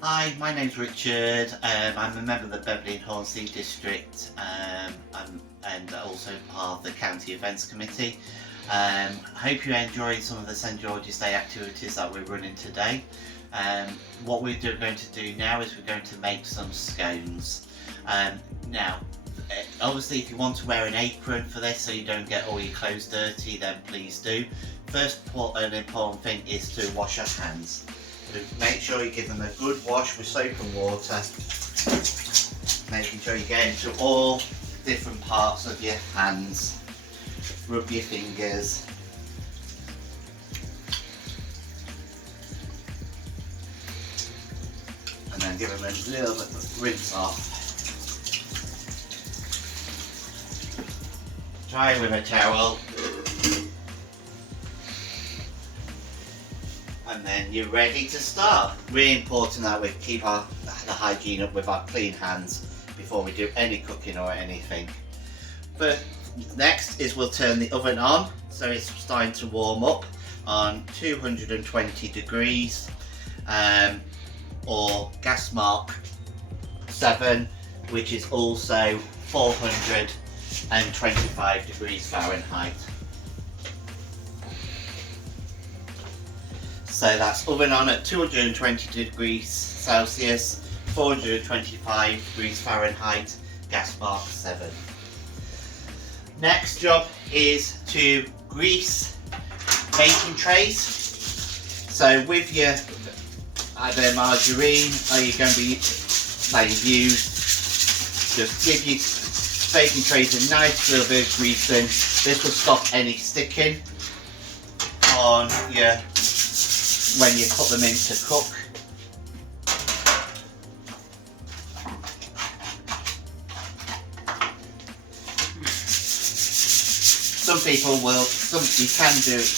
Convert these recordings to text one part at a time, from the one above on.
Hi, my name's Richard. I'm a member of the Beverley and Hornsey District and also part of the County Events Committee. I hope you enjoyed some of the St George's Day activities that we're running today. What we're going to do now is we're going to make some scones. Now, obviously if you want to wear an apron for this so you don't get all your clothes dirty, then please do. First an important thing is to wash your hands. Make sure you give them a good wash with soap and water, making sure you get into all different parts of your hands. Rub your fingers. And then give them a little bit of rinse off. Dry with a towel. And then you're ready to start. Really important that we keep the hygiene up with our clean hands before we do any cooking or anything. But next is we'll turn the oven on, so it's starting to warm up on 220 degrees or gas mark 7, which is also 425 degrees Fahrenheit. So that's oven on at 220 degrees Celsius, 425 degrees Fahrenheit, gas mark 7. Next job is to grease baking trays. So with your either margarine or you're going to be that you've used, just give your baking trays a nice little bit of greasing. This will stop any sticking on your when you put them in to cook. Some people will, you can do it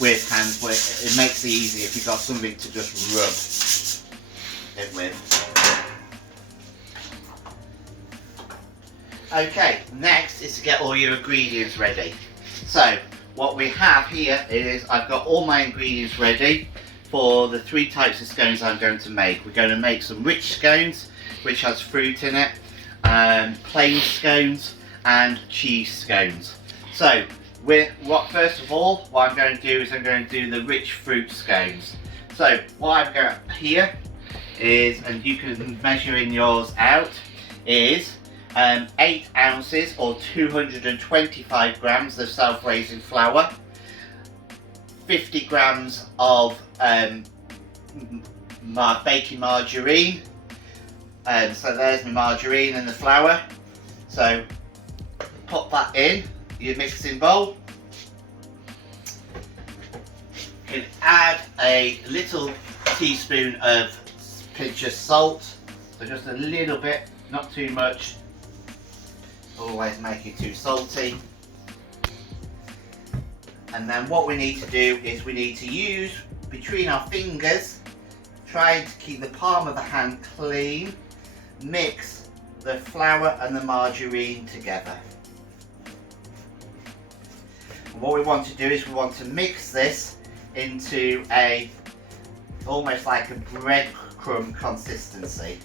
with hands, but it makes it easy if you've got something to just rub it with. Okay, next is to get all your ingredients ready. So what we have here is I've got all my ingredients ready for the 3 types of scones I'm going to make. We're going to make some rich scones, which has fruit in it, plain scones and cheese scones. So first of all, what I'm going to do is I'm going to do the rich fruit scones. So what I've got here is, and you can measure in yours out, is 8 ounces or 225 grams of self-raising flour, 50 grams of baking margarine, so there's my margarine and the flour. So put that in your mixing bowl. You can add a little teaspoon of pinch of salt, so just a little bit, not too much. Always make it too salty. And then what we need to do is we need to use between our fingers, try to keep the palm of the hand clean, mix the flour and the margarine together. And what we want to do is we want to mix this into almost like a breadcrumb consistency.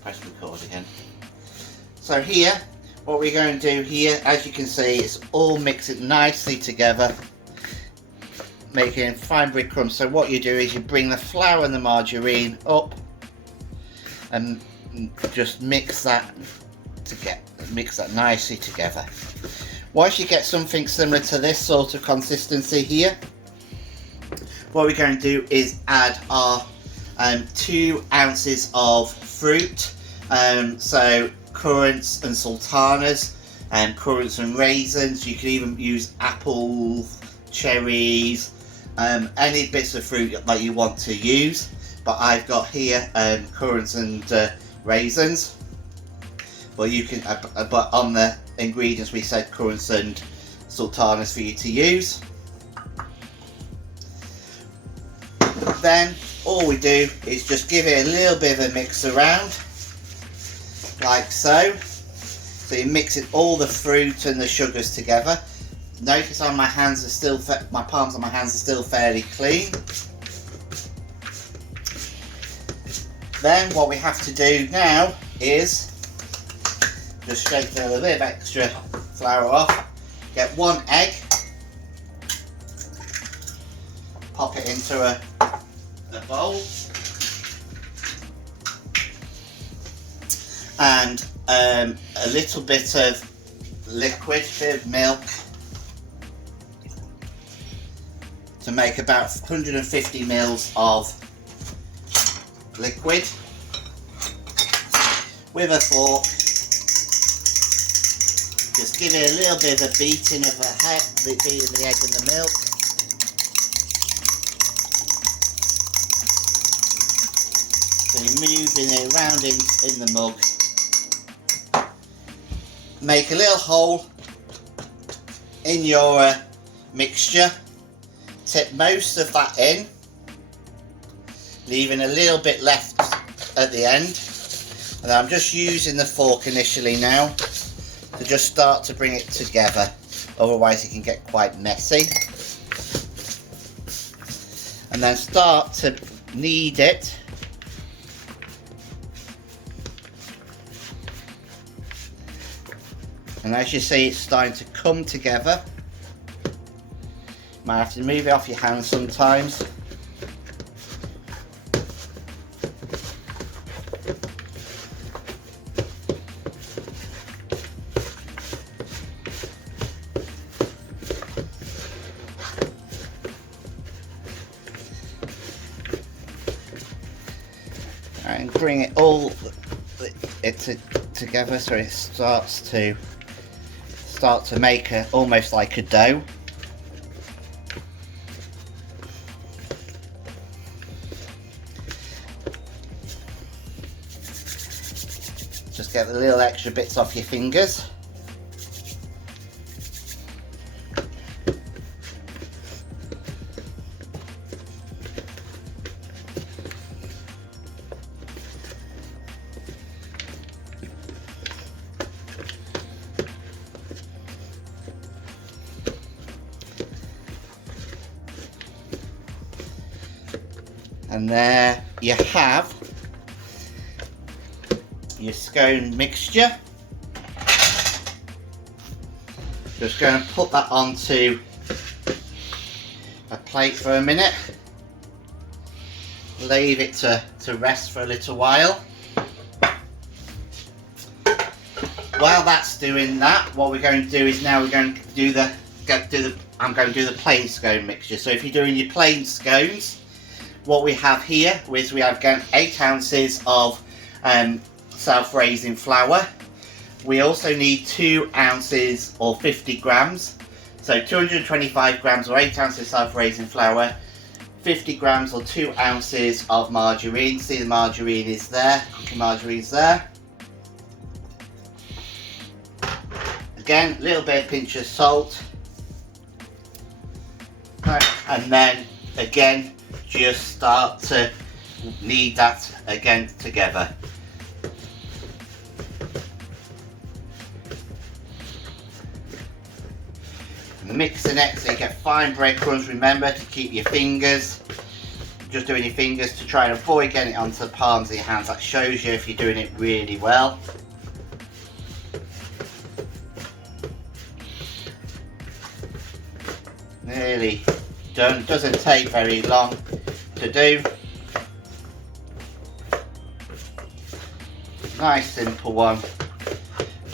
Press record again. So here, what we're going to do here, as you can see, it's all mixed nicely together, making fine breadcrumbs. So what you do is you bring the flour and the margarine up and just mix that nicely together. Once you get something similar to this sort of consistency here, what we're going to do is add our 2 ounces of fruit. So currants and sultanas, and currants and raisins. You can even use apples, cherries, any bits of fruit that you want to use. But I've got here currants and raisins. But you can, but on the ingredients we said currants and sultanas for you to use. Then all we do is just give it a little bit of a mix around, like so. So you're mixing all the fruit and the sugars together. Notice on my hands are still, my palms on my hands are still fairly clean. Then what we have to do now is just shake a little bit of extra flour off. Get 1 egg. Pop it into a bowl. And a little bit of liquid, bit of milk, to make about 150 mils of liquid. With a fork, just give it a little bit of a beating of the egg and the milk. So you're moving it around in the mug. Make a little hole in your mixture, tip most of that in, leaving a little bit left at the end, and I'm just using the fork initially now to just start to bring it together, otherwise it can get quite messy, and then start to knead it. And as you see, it's starting to come together. Might have to move it off your hands sometimes. And bring it all together so it starts to make almost like a dough. Just get the little extra bits off your fingers. And there you have your scone mixture. Just going to put that onto a plate for a minute. Leave it to rest for a little while. While that's doing that, what we're going to do is now we're going to do I'm going to do the plain scone mixture. So if you're doing your plain scones, what we have here is we have 8 ounces of self-raising flour. We also need 2 ounces or 50 grams. So 225 grams or 8 ounces self-raising flour, 50 grams or 2 ounces of margarine. See, the margarine is there, cooking margarine is there. Again, a little bit of pinch of salt. Right. And then again, just start to knead that again together. Mixing it so you get fine breadcrumbs. Remember to keep your fingers, just doing your fingers to try and avoid getting it onto the palms of your hands. That shows you if you're doing it really well. Nearly done. Doesn't take very long to do. Nice simple one.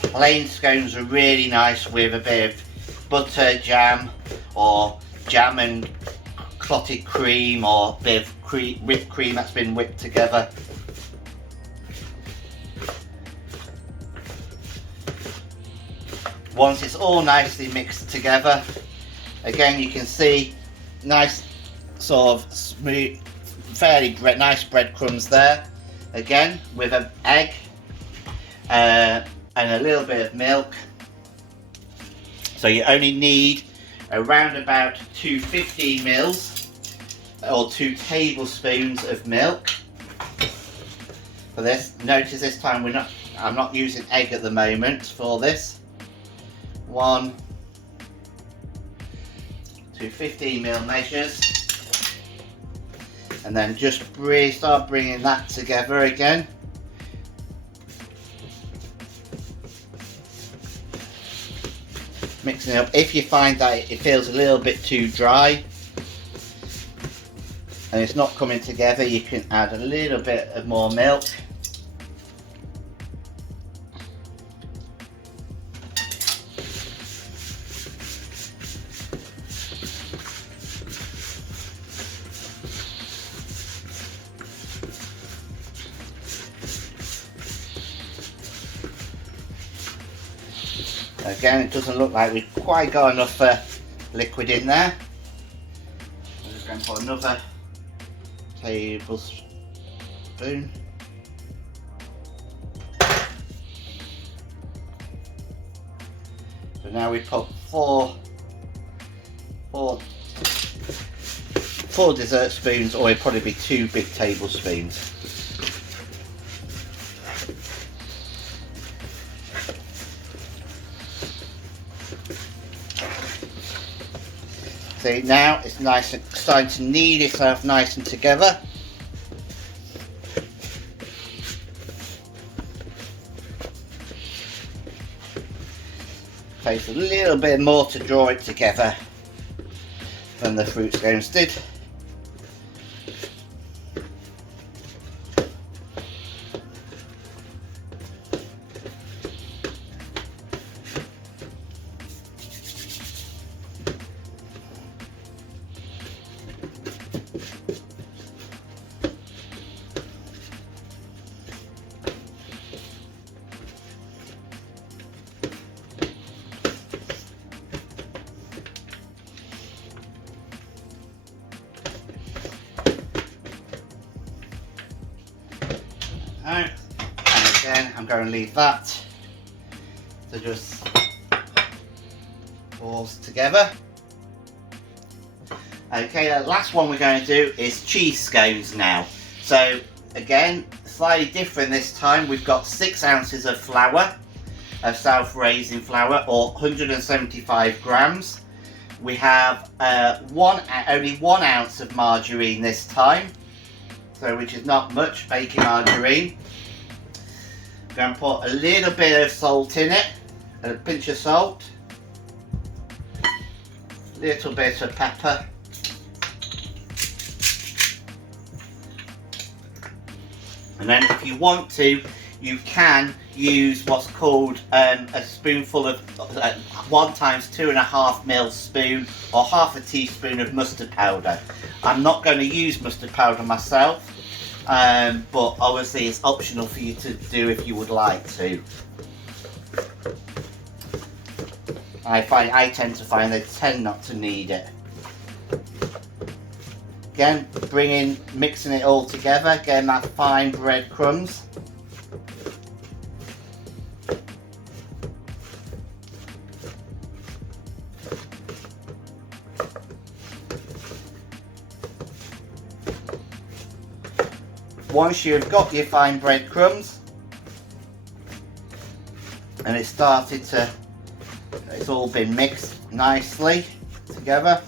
Plain scones are really nice with a bit of butter, jam, or jam and clotted cream, or a bit of whipped cream that's been whipped together. Once it's all nicely mixed together, again you can see nice sort of smooth, fairly nice breadcrumbs there. Again with an egg and a little bit of milk. So you only need around about 250 mils or 2 tablespoons of milk for this. Notice this time we're not I'm not using egg at the moment for this. 1 to 15mm measures, and then just start bringing that together again. Mixing it up. If you find that it feels a little bit too dry and it's not coming together, you can add a little bit of more milk. Again, it doesn't look like we've quite got enough liquid in there. I'm just going to put another tablespoon. So now we put four dessert spoons, or it'd probably be 2 big tablespoons. See, now it's nice and starting to knead itself nice and together. Takes a little bit more to draw it together than the fruit scones did. And again, I'm going to leave that to just balls together. Okay, the last one we're going to do is cheese scones now. So again, slightly different this time. We've got 6 ounces of flour, of self-raising flour, or 175 grams. We have only 1 ounce of margarine this time, so which is not much baking margarine. I'm going to put a little bit of salt in it, a pinch of salt, a little bit of pepper, and then if you want to, you can use what's called a spoonful of 1 times 2.5 ml spoon, or half a teaspoon of mustard powder. I'm not going to use mustard powder myself, but obviously it's optional for you to do if you would like to. I tend to find they tend not to need it. Again, mixing it all together, getting that fine breadcrumbs. Once you've got your fine breadcrumbs and it's all been mixed nicely together,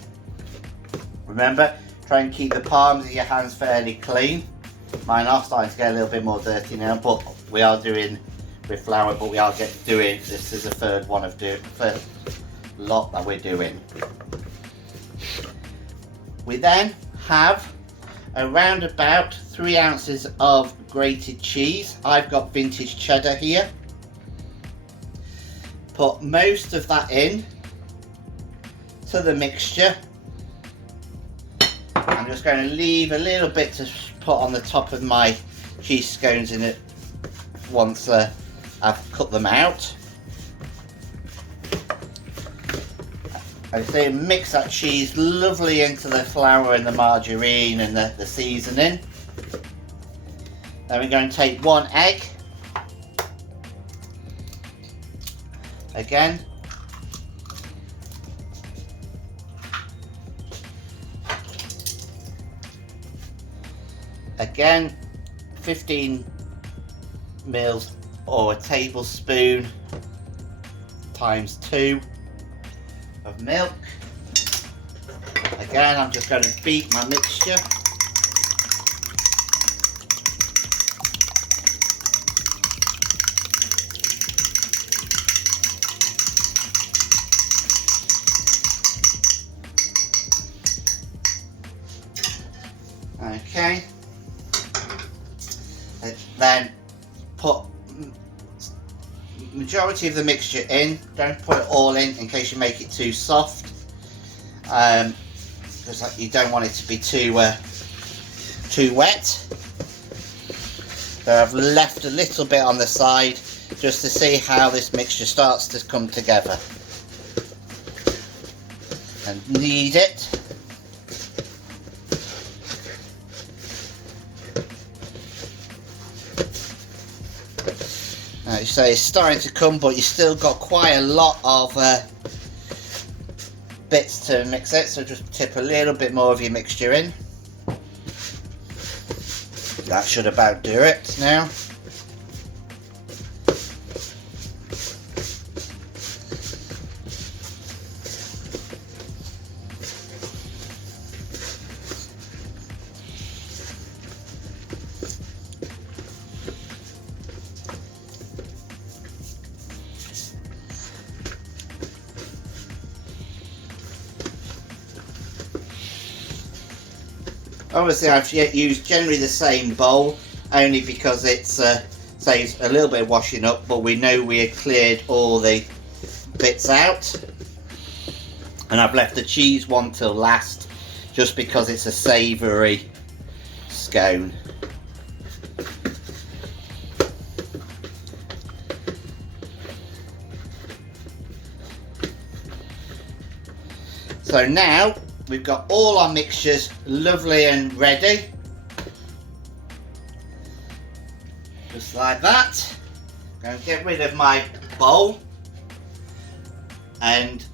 remember, try and keep the palms of your hands fairly clean. Mine are starting to get a little bit more dirty now, but we are doing with flour, but we are doing, this is the first lot that we're doing. We then have around about 3 ounces of grated cheese. I've got vintage cheddar here. Put most of that in to the mixture. I'm just going to leave a little bit to put on the top of my cheese scones in it once I've cut them out. I say mix that cheese lovely into the flour and the margarine and the seasoning. Then we're going to take 1 egg. Again. Again, 15 ml or a tablespoon times 2 of milk. Again, I'm just going to beat my mixture. Okay, and then put majority of the mixture in. Don't put it all in case you make it too soft, because you don't want it to be too wet. So I've left a little bit on the side just to see how this mixture starts to come together and knead it. Now you say it's starting to come, but you've still got quite a lot of bits to mix it, so just tip a little bit more of your mixture in. That should about do it now. Obviously I've used generally the same bowl, only because it saves a little bit of washing up, but we know we have cleared all the bits out. And I've left the cheese one till last, just because it's a savoury scone. So now we've got all our mixtures lovely and ready. Just like that. I'm going to get rid of my bowl, and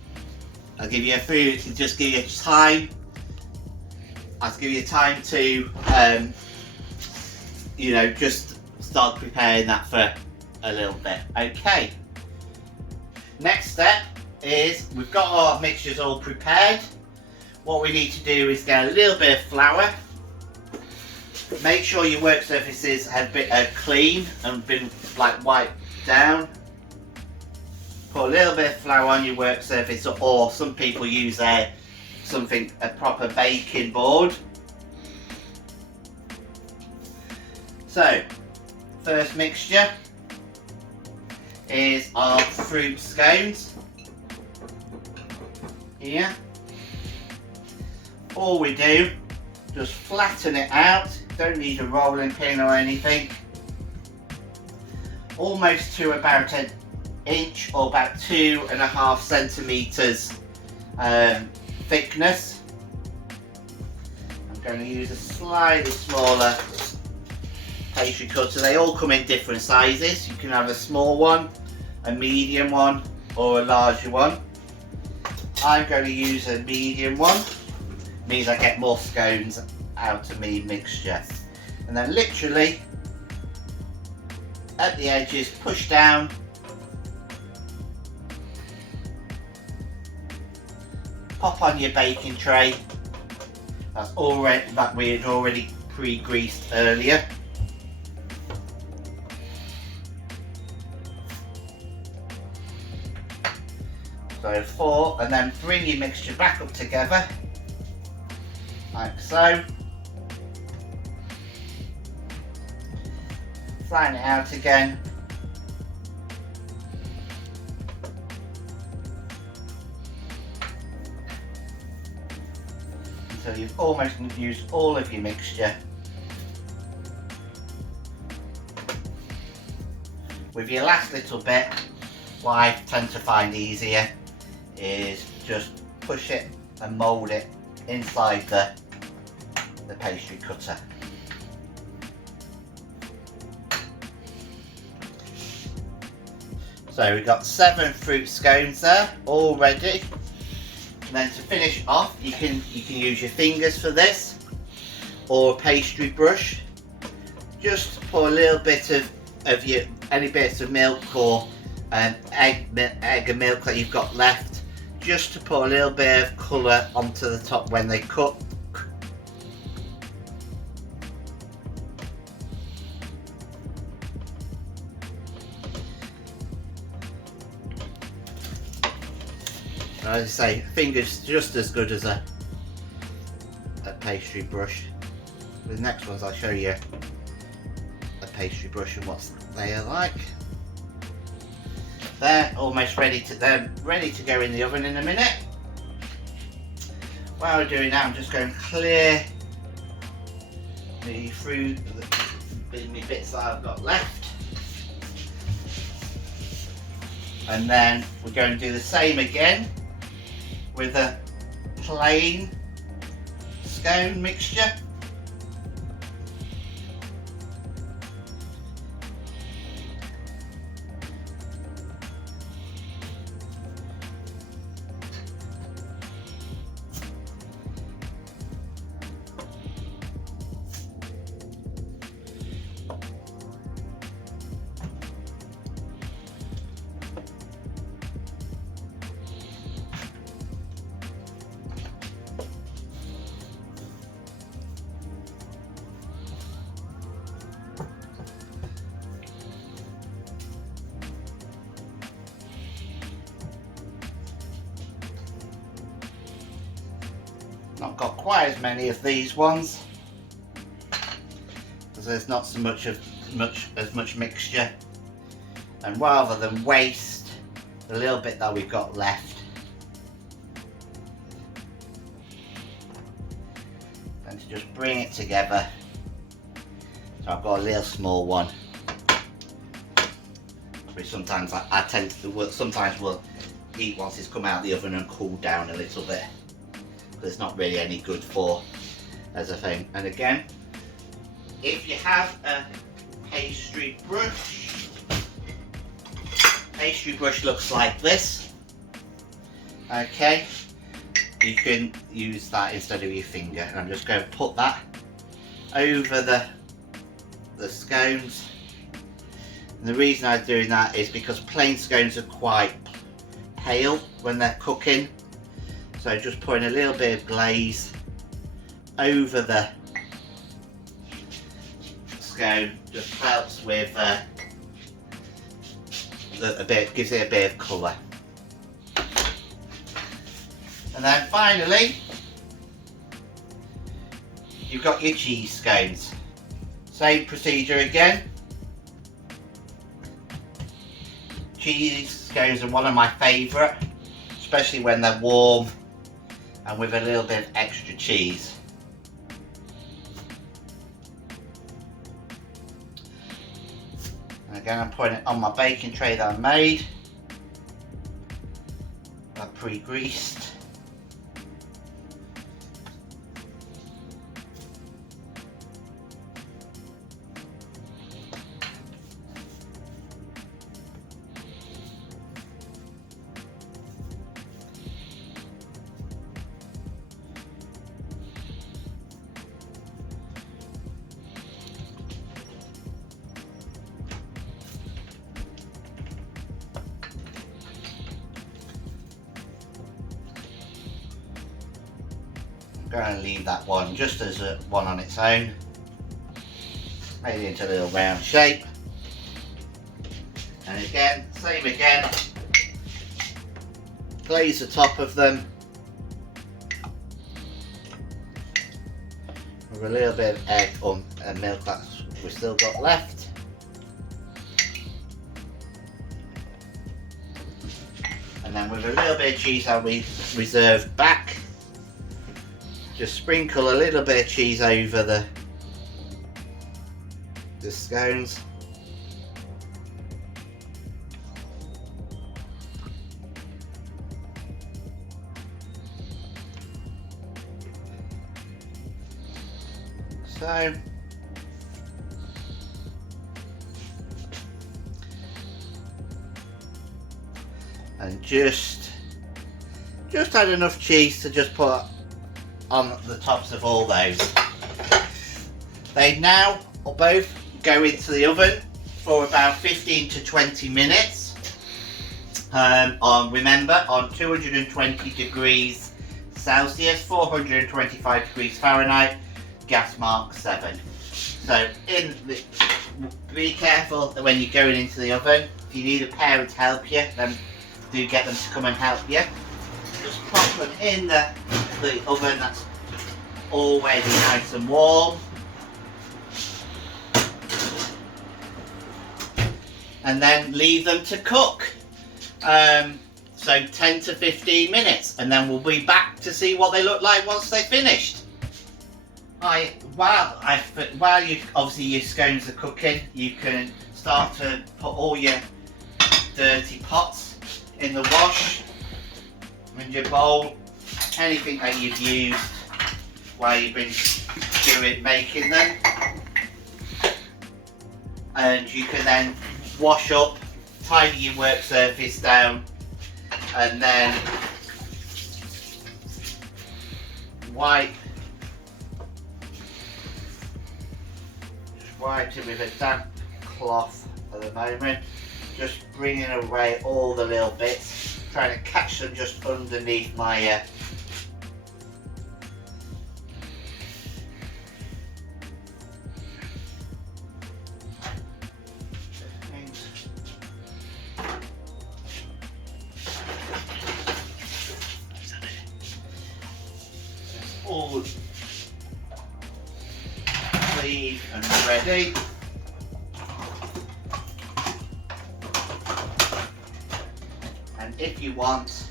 I'll give you a food to just give you time. I'll give you time to, you know, just start preparing that for a little bit. Okay. Next step is we've got our mixtures all prepared. What we need to do is get a little bit of flour. Make sure your work surfaces have been clean and been like wiped down. Put a little bit of flour on your work surface, or some people use a proper baking board. So, first mixture is our fruit scones. Here. All we do, just flatten it out. Don't need a rolling pin or anything. Almost to about an inch or about 2.5 centimeters thickness. I'm going to use a slightly smaller pastry cutter. They all come in different sizes. You can have a small one, a medium one, or a larger one. I'm going to use a medium one. Means I get more scones out of me mixture. And then literally at the edges, push down. Pop on your baking tray. That we had already pre-greased earlier. So 4, and then bring your mixture back up together. Like so. Flatten it out again. Until you've almost used all of your mixture. With your last little bit, what I tend to find easier is just push it and mould it inside the pastry cutter. So we've got 7 fruit scones there, all ready. And then to finish off, you can use your fingers for this, or a pastry brush. Just pour a little bit of your any bits of milk or egg and milk that you've got left, just to put a little bit of colour onto the top when they cook. As I say, fingers just as good as a pastry brush. With the next ones I'll show you a pastry brush and what they are like. They're almost ready to go in the oven in a minute. What I'm doing now, I'm just going to clear through the bits that I've got left. And then we're going to do the same again with a plain scone mixture. Not got quite as many of these ones because there's not so much mixture, and rather than waste the little bit that we've got left, and to just bring it together. So I've got a little small one, which sometimes I tend to sometimes will eat once it's come out of the oven and cooled down a little bit. It's not really any good for as a thing. And again, if you have a pastry brush looks like this. Okay, you can use that instead of your finger. And I'm just going to put that over the scones. And the reason I'm doing that is because plain scones are quite pale when they're cooking. So just putting a little bit of glaze over the scone just helps with gives it a bit of colour. And then finally, you've got your cheese scones. Same procedure again. Cheese scones are one of my favourite, especially when they're warm and with a little bit of extra cheese. And again, I'm putting it on my baking tray that I made. I've pre-greased. Going to leave that one just as a one on its own. Made it into a little round shape. And again, same again. Glaze the top of them with a little bit of egg or milk that we've still got left. And then with a little bit of cheese that we reserved back, just sprinkle a little bit of cheese over the scones. So and just add enough cheese to just put on the tops of all those. They now will both go into the oven for about 15 to 20 minutes. Remember, on 220 degrees Celsius, 425 degrees Fahrenheit, gas mark 7. So be careful when you're going into the oven. If you need a parent to help you, then do get them to come and help you. Just pop them in the oven that's already nice and warm. And then leave them to cook. So 10 to 15 minutes, and then we'll be back to see what they look like once they're finished. While obviously your scones are cooking, you can start to put all your dirty pots in the wash, in your bowl, anything that you've used while you've been making them, and you can then wash up, tidy your work surface down, and then wipe it with a damp cloth at the moment, just bringing away all the little bits, trying to catch them just underneath my all clean and ready. And if you want,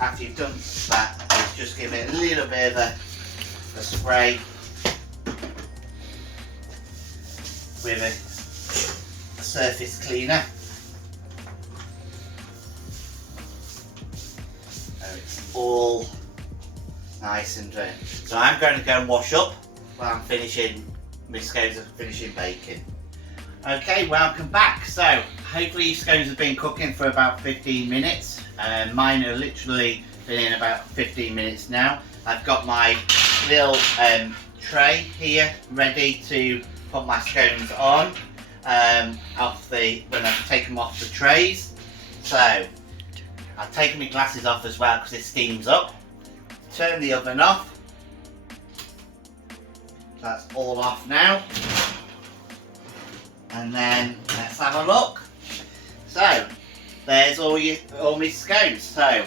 after you've done that, just give it a little bit of a spray with a surface cleaner. So it's all nice and dry. So I'm going to go and wash up while I'm finishing my scones and finishing baking. Okay, welcome back. So hopefully your scones have been cooking for about 15 minutes. Mine are literally been in about 15 minutes now. I've got my little tray here ready to put my scones on when I've taken them off the trays. So I've taken my glasses off as well because it steams up. Turn the oven off. That's all off now. And then let's have a look. So there's all my scones. So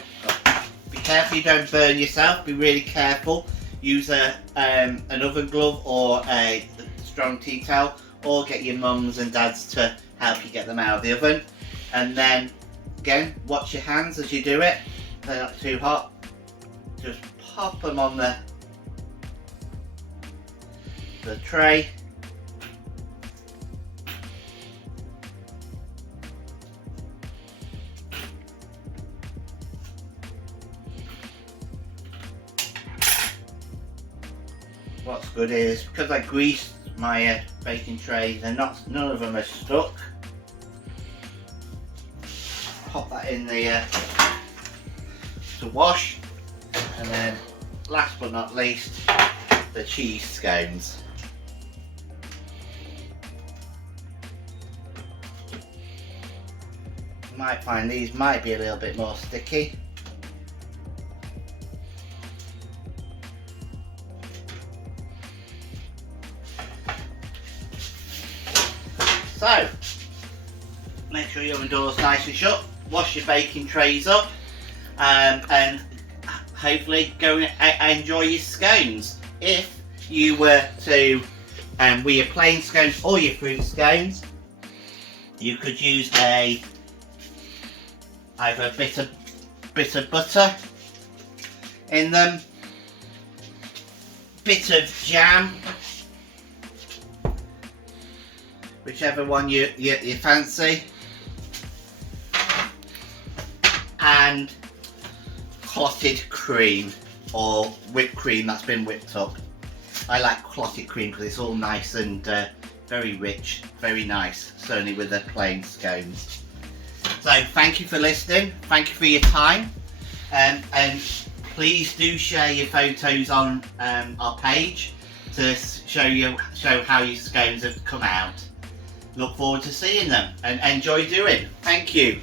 be careful you don't burn yourself. Be really careful. Use an oven glove or a strong tea towel, or get your mums and dads to help you get them out of the oven. And then again, watch your hands as you do it. They're not too hot. Just pop them on the tray. What's good is, because I greased my baking tray, none of them are stuck. Pop that in the to wash, and then last but not least, the cheese scones. You might find these might be a little bit more sticky. So, make sure your oven door's nice and shut, wash your baking trays up, and hopefully go and enjoy your scones. If you were to, with your plain scones or your fruit scones, you could use either a bit of butter in them, bit of jam, whichever one you fancy, and clotted cream or whipped cream that's been whipped up. I like clotted cream because it's all nice and very rich, very nice, certainly with the plain scones. So thank you for listening, thank you for your time, and please do share your photos on our page to show how your scones have come out. look forward to seeing them and enjoy doing. Thank you.